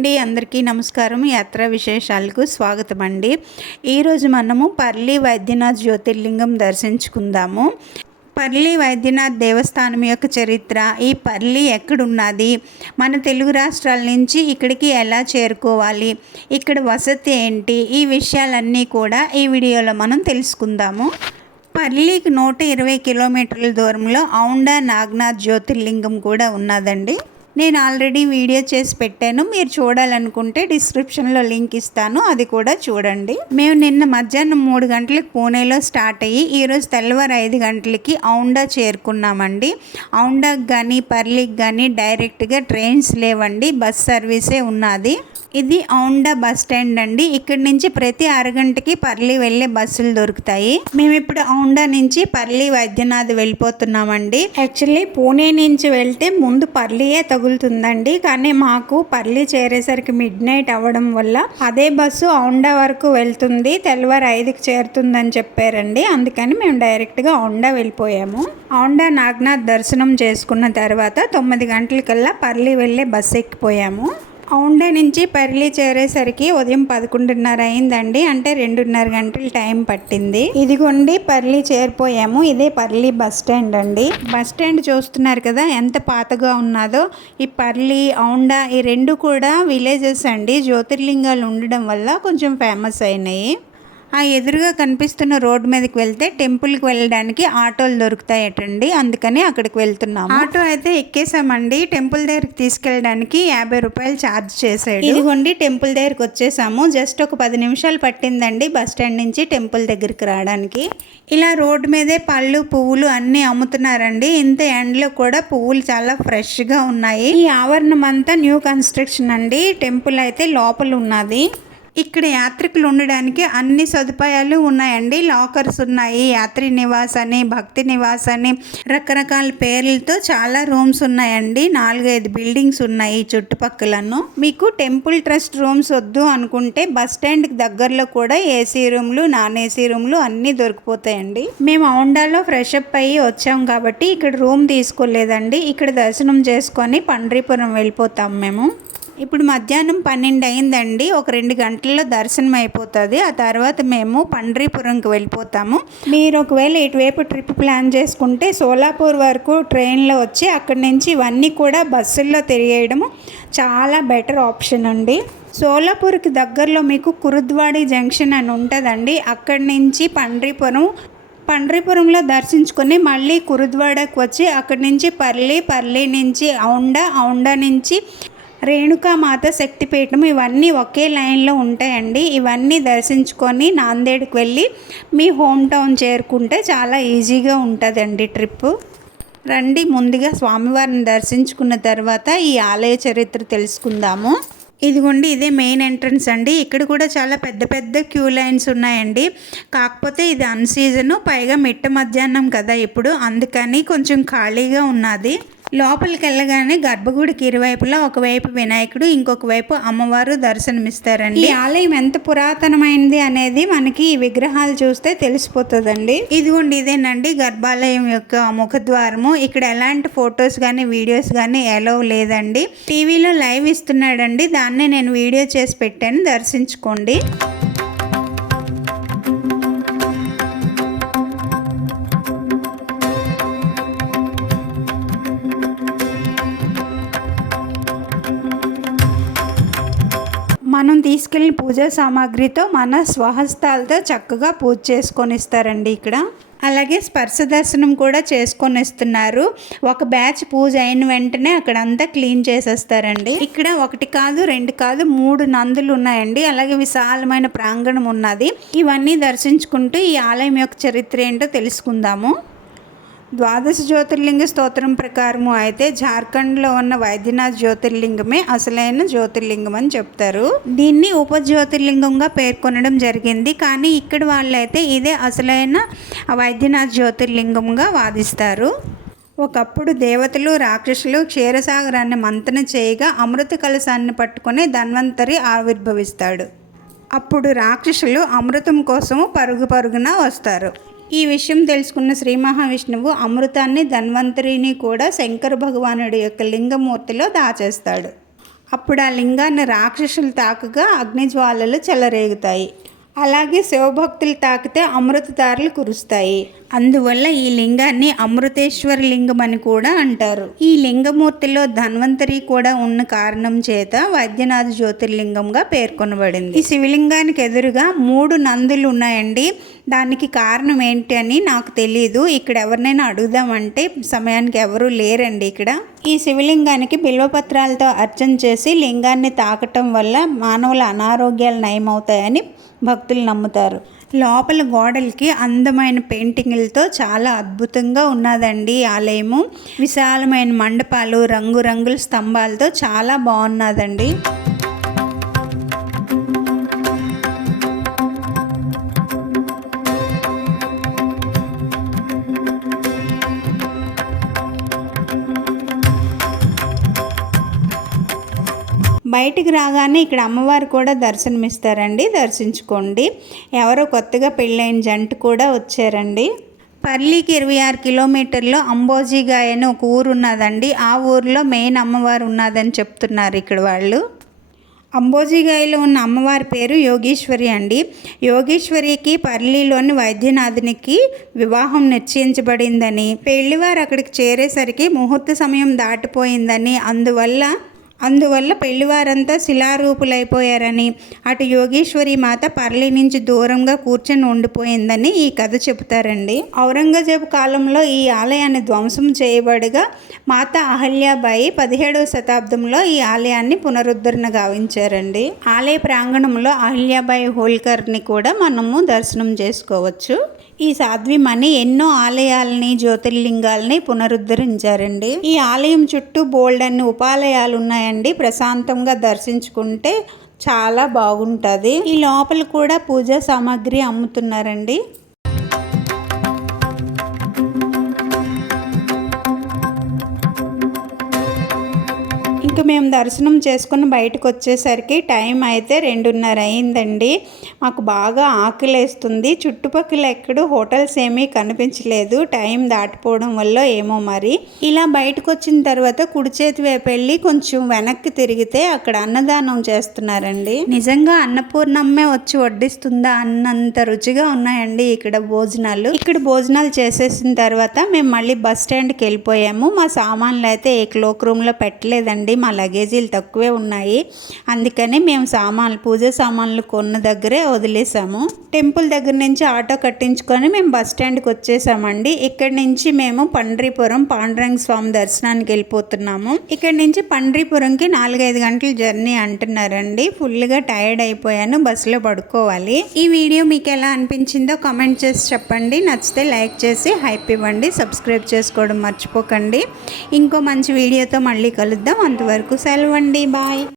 అండి, అందరికీ నమస్కారం. యాత్రా విశేషాలకు స్వాగతం అండి. ఈరోజు మనము పర్లి వైద్యనాథ్ జ్యోతిర్లింగం దర్శించుకుందాము. పర్లి వైద్యనాథ్ దేవస్థానం యొక్క చరిత్ర, ఈ పర్లి ఎక్కడున్నది, మన తెలుగు రాష్ట్రాల నుంచి ఇక్కడికి ఎలా చేరుకోవాలి, ఇక్కడ వసతి ఏంటి, ఈ విషయాలన్నీ కూడా ఈ వీడియోలో మనం తెలుసుకుందాము. పర్లికి 120 కిలోమీటర్ల దూరంలో ఔండా నాగ్నాథ్ జ్యోతిర్లింగం కూడా ఉన్నదండి. నేను ఆల్రెడీ వీడియో చేసి పెట్టాను, మీరు చూడాలనుకుంటే డిస్క్రిప్షన్లో లింక్ ఇస్తాను, అది కూడా చూడండి. మేము నిన్న మధ్యాహ్నం 3 గంటలకు పూణేలో స్టార్ట్ అయ్యి ఈరోజు తెల్లవారు 5 గంటలకి ఔండా చేరుకున్నామండి. ఔండాకి కానీ పర్లికి కానీ డైరెక్ట్గా ట్రైన్స్ లేవండి, బస్ సర్వీసే ఉన్నది. ఇది ఔండా బస్ స్టాండ్ అండి. ఇక్కడి నుంచి ప్రతి అరగంటకి పర్లి వెళ్ళే బస్సులు దొరుకుతాయి. మేము ఇప్పుడు ఔండా నుంచి పర్లి వైద్యనాథ్ వెళ్ళిపోతున్నామండి. యాక్చువల్లీ పూణే నుంచి వెళ్తే ముందు పర్లియే తగులుతుందండి, కానీ మాకు పర్లి చేరేసరికి మిడ్ నైట్ అవ్వడం వల్ల అదే బస్సు ఔండా వరకు వెళ్తుంది, తెల్లవారు 5కి చేరుతుందని చెప్పారండి. అందుకని మేము డైరెక్ట్గా ఔండా వెళ్ళిపోయాము. ఔండా నాగ్నాథ్ దర్శనం చేసుకున్న తర్వాత 9 గంటలకల్లా పర్లి వెళ్ళే బస్సు ఎక్కిపోయాము. ఔండా నుంచి పర్లి చేరేసరికి ఉదయం 11:30 అయిందండి, అంటే 2:30 గంటలు టైం పట్టింది. ఇదిగోండి పర్లి చేరిపోయాము. ఇదే పర్లి బస్ స్టాండ్ అండి. బస్ స్టాండ్ చూస్తున్నారు కదా ఎంత పాతగా ఉన్నదో. ఈ పర్లి ఔండా ఈ రెండు కూడా విలేజెస్ అండి, జ్యోతిర్లింగాలు ఉండడం వల్ల కొంచెం ఫేమస్ అయినాయి. ఆ ఎదురుగా కనిపిస్తున్న రోడ్డు మీదకి వెళ్తే టెంపుల్కి వెళ్ళడానికి ఆటోలు దొరుకుతాయటండి, అందుకని అక్కడికి వెళ్తున్నాము. ఆటో అయితే ఎక్కేసామండి. టెంపుల్ దగ్గరికి తీసుకెళ్ళడానికి 50 రూపాయలు ఛార్జ్ చేసాడు. ఇదిగోండి టెంపుల్ దగ్గరికి వచ్చేసాము. జస్ట్ ఒక 10 నిమిషాలు పట్టిందండి బస్ స్టాండ్ నుంచి టెంపుల్ దగ్గరికి రావడానికి. ఇలా రోడ్డు మీదే పళ్ళు పువ్వులు అన్నీ అమ్ముతున్నారండి. ఇంత ఎండలో కూడా పువ్వులు చాలా ఫ్రెష్గా ఉన్నాయి. ఈ ఆవరణం అంతా న్యూ కన్స్ట్రక్షన్ అండి. టెంపుల్ అయితే లోపల ఉన్నది. ఇక్కడ యాత్రికులు ఉండడానికి అన్ని సదుపాయాలు ఉన్నాయండి. లాకర్స్ ఉన్నాయి, యాత్రి నివాస్ అని, భక్తి నివాస్ అని, రకరకాల పేర్లతో చాలా రూమ్స్ ఉన్నాయండి. 4-5 బిల్డింగ్స్ ఉన్నాయి చుట్టుపక్కలను. మీకు టెంపుల్ ట్రస్ట్ రూమ్స్ వద్దు అనుకుంటే బస్ స్టాండ్కి దగ్గరలో కూడా ఏసీ రూమ్లు, నాన్ ఏసీ రూమ్లు అన్నీ దొరికిపోతాయండి. మేము ఔండాలో ఫ్రెష్ అప్ అయ్యి వచ్చాం కాబట్టి ఇక్కడ రూమ్ తీసుకోలేదండి. ఇక్కడ దర్శనం చేసుకొని పండ్రీపురం వెళ్ళిపోతాం మేము. ఇప్పుడు మధ్యాహ్నం 12 అయిందండి. ఒక 2 గంటల్లో దర్శనం అయిపోతుంది. ఆ తర్వాత మేము పండ్రీపురంకి వెళ్ళిపోతాము. మీరు ఒకవేళ ఇటువైపు ట్రిప్ ప్లాన్ చేసుకుంటే సోలాపూర్ వరకు ట్రైన్లో వచ్చి అక్కడి నుంచి ఇవన్నీ కూడా బస్సుల్లో తిరిగేయడము చాలా బెటర్ ఆప్షన్ అండి. సోలాపూర్కి దగ్గరలో మీకు కురుద్వాడి జంక్షన్ అని ఉంటుందండి. అక్కడి నుంచి పండ్రీపురంలో దర్శించుకొని మళ్ళీ కురుద్వాడకు వచ్చి అక్కడి నుంచి పర్లి నుంచి ఔండా నుంచి రేణుకామాత శక్తిపీఠం, ఇవన్నీ ఒకే లైన్లో ఉంటాయండి. ఇవన్నీ దర్శించుకొని నాందేడ్కి వెళ్ళి మీ హోమ్ టౌన్ చేరుకుంటే చాలా ఈజీగా ఉంటుందండి ట్రిప్. రండి, ముందుగా స్వామివారిని దర్శించుకున్న తర్వాత ఈ ఆలయ చరిత్ర తెలుసుకుందాము. ఇదిగోండి ఇదే మెయిన్ ఎంట్రన్స్ అండి. ఇక్కడ కూడా చాలా పెద్ద పెద్ద క్యూ లైన్స్ ఉన్నాయండి. కాకపోతే ఇది అన్సీజను, పైగా మిట్ట మధ్యాహ్నం కదా ఇప్పుడు, అందుకని కొంచెం ఖాళీగా ఉన్నది. లోపలికి వెళ్ళగానే గర్భగుడికి ఇరువైపులా ఒకవైపు వినాయకుడు, ఇంకొక వైపు అమ్మవారు దర్శనమిస్తారండి. ఈ ఆలయం ఎంత పురాతనమైనది అనేది మనకి ఈ విగ్రహాలు చూస్తే తెలిసిపోతుందండి. ఇదిగోండి ఇదేనండి గర్భాలయం యొక్క ముఖద్వారము. ఇక్కడ ఎలాంటి ఫొటోస్ కానీ వీడియోస్ కానీ అలౌ లేదండి. టీవీలో లైవ్ ఇస్తున్నాడండి, దాన్నే నేను వీడియో చేసి పెట్టాను, దర్శించుకోండి. మనం తీసుకెళ్ళిన పూజా సామాగ్రితో మన స్వహస్తాలతో చక్కగా పూజ చేసుకొని ఇస్తారండి ఇక్కడ. అలాగే స్పర్శ దర్శనం కూడా చేసుకొని ఇస్తున్నారు. ఒక బ్యాచ్ పూజ అయిన వెంటనే అక్కడ అంతా క్లీన్ చేసేస్తారండి. ఇక్కడ 1 కాదు 2 కాదు 3 నందులు ఉన్నాయండి. అలాగే విశాలమైన ప్రాంగణం ఉన్నది. ఇవన్నీ దర్శించుకుంటూ ఈ ఆలయం యొక్క చరిత్ర ఏంటో తెలుసుకుందాము. 12 జ్యోతిర్లింగ స్తోత్రం ప్రకారము అయితే జార్ఖండ్లో ఉన్న వైద్యనాథ్ జ్యోతిర్లింగమే అసలైన జ్యోతిర్లింగం అని చెప్తారు. దీన్ని ఉప జ్యోతిర్లింగంగా పేర్కొనడం జరిగింది, కానీ ఇక్కడ వాళ్ళైతే ఇదే అసలైన వైద్యనాథ్ జ్యోతిర్లింగంగా వాదిస్తారు. ఒకప్పుడు దేవతలు రాక్షసులు క్షీరసాగరాన్ని మంతన చేయగా అమృత కలశాన్ని పట్టుకొని ధన్వంతరి ఆవిర్భవిస్తాడు. అప్పుడు రాక్షసులు అమృతం కోసము పరుగున వస్తారు. ఈ విషయం తెలుసుకున్న శ్రీ మహావిష్ణువు అమృతాన్ని ధన్వంతరిని కూడా శంకర భగవానుడి యొక్క లింగమూర్తిలో దాచేస్తాడు. అప్పుడు ఆ లింగాన్ని రాక్షసులు తాకగా అగ్నిజ్వాలలు చెలరేగుతాయి. అలాగే శివభక్తులు తాకితే అమృతధారలు కురుస్తాయి. అందువల్ల ఈ లింగాన్ని అమృతేశ్వర లింగం అని కూడా అంటారు. ఈ లింగమూర్తిలో ధన్వంతరి కూడా ఉన్న కారణం చేత వైద్యనాథ జ్యోతిర్లింగంగా పేర్కొనబడింది. ఈ శివలింగానికి ఎదురుగా 3 నందులు ఉన్నాయండి. దానికి కారణం ఏంటి అని నాకు తెలియదు. ఇక్కడ ఎవరినైనా అడుగుదామంటే సమయానికి ఎవరూ లేరండి. ఇక్కడ ఈ శివలింగానికి బిల్వపత్రాలతో అర్చన చేసి లింగాన్ని తాకటం వల్ల మానవుల అనారోగ్యాలు నయమవుతాయని భక్తులు నమ్ముతారు. లోపల గోడలకి అందమైన పెయింటింగ్లతో చాలా అద్భుతంగా ఉన్నదండి ఈ ఆలయము. విశాలమైన మండపాలు, రంగురంగుల స్తంభాలతో చాలా బాగున్నదండి. బయటికి రాగానే ఇక్కడ అమ్మవారు కూడా దర్శనమిస్తారండి, దర్శించుకోండి. ఎవరో కొత్తగా పెళ్ళైన జంట కూడా వచ్చారండి. పర్లీకి 26 కిలోమీటర్లో అంబోజీగాయ్ అని ఒక ఊరు ఉన్నదండి. ఆ ఊరిలో మెయిన్ అమ్మవారు ఉన్నదని చెప్తున్నారు ఇక్కడ వాళ్ళు. అంబోజీగాయలో ఉన్న అమ్మవారి పేరు యోగేశ్వరి అండి. యోగేశ్వరికి పర్లీలోని వైద్యనాథునికి వివాహం నిశ్చయించబడిందని, పెళ్లివారు అక్కడికి చేరేసరికి ముహూర్త సమయం దాటిపోయిందని, అందువల్ల పెళ్లివారంతా శిలారూపులైపోయారని, అటు యోగేశ్వరి మాత పర్లి నుంచి దూరంగా కూర్చొని ఉండిపోయిందని ఈ కథ చెబుతారండి. ఔరంగజేబు కాలంలో ఈ ఆలయాన్ని ధ్వంసం చేయబడగా మాత అహల్యాబాయి 17వ శతాబ్దంలో ఈ ఆలయాన్ని పునరుద్ధరణ గావించారండి. ఆలయ ప్రాంగణంలో అహల్యాబాయి హోల్కర్ని కూడా మనము దర్శనం చేసుకోవచ్చు. ఈ సాధ్విమణి ఎన్నో ఆలయాలని, జ్యోతిర్లింగాలని పునరుద్ధరించారండి. ఈ ఆలయం చుట్టూ బోల్డన్ని ఉపాలయాలు ఉన్నాయండి. ప్రశాంతంగా దర్శించుకుంటే చాలా బాగుంటుంది. ఈ లోపల కూడా పూజా సామాగ్రి అమ్ముతున్నారండి. ఇంకా మేము దర్శనం చేసుకుని బయటకు వచ్చేసరికి టైం అయితే 2:30 అయిందండి. మాకు బాగా ఆకలేస్తుంది. చుట్టుపక్కల ఎక్కడూ హోటల్స్ ఏమీ కనిపించలేదు. టైం దాటిపోవడం వల్ల ఏమో మరి. ఇలా బయటకు వచ్చిన తర్వాత కుడి చేతి వైపు వెళ్ళి కొంచెం వెనక్కి తిరిగితే అక్కడ అన్నదానం చేస్తున్నారండి. నిజంగా అన్నపూర్ణమ్మే వచ్చి వడ్డిస్తుందా అన్నంత రుచిగా ఉన్నాయండి ఇక్కడ భోజనాలు. ఇక్కడ భోజనాలు చేసేసిన తర్వాత మేము మళ్ళీ బస్ స్టాండ్కి వెళ్ళిపోయాము. మా సామాన్లు అయితే ఏ క్లోక్ రూమ్లో పెట్టలేదండి. మా లగేజీలు తక్కువే ఉన్నాయి. అందుకని మేము పూజ సామాన్లు కొన్న దగ్గరే వదిలేసాము. టెంపుల్ దగ్గర నుంచి ఆటో కట్టించుకొని మేము బస్ స్టాండ్కి వచ్చేసామండి. ఇక్కడ నుంచి మేము పండ్రీపురం పాండురంగ స్వామి దర్శనానికి వెళ్ళిపోతున్నాము. ఇక్కడ నుంచి పండ్రీపురంకి 4-5 గంటల జర్నీ అంటున్నారండి. ఫుల్గా టైర్డ్ అయిపోయాను. బస్సులో పడుకోవాలి. ఈ వీడియో మీకు ఎలా అనిపించిందో కామెంట్ చేసి చెప్పండి. నచ్చితే లైక్ చేసి హైప్ ఇవ్వండి. సబ్స్క్రైబ్ చేసుకోవడం మర్చిపోకండి. ఇంకో మంచి వీడియోతో మళ్ళీ కలుద్దాం. అంతవరకు సెలవండి. బాయ్.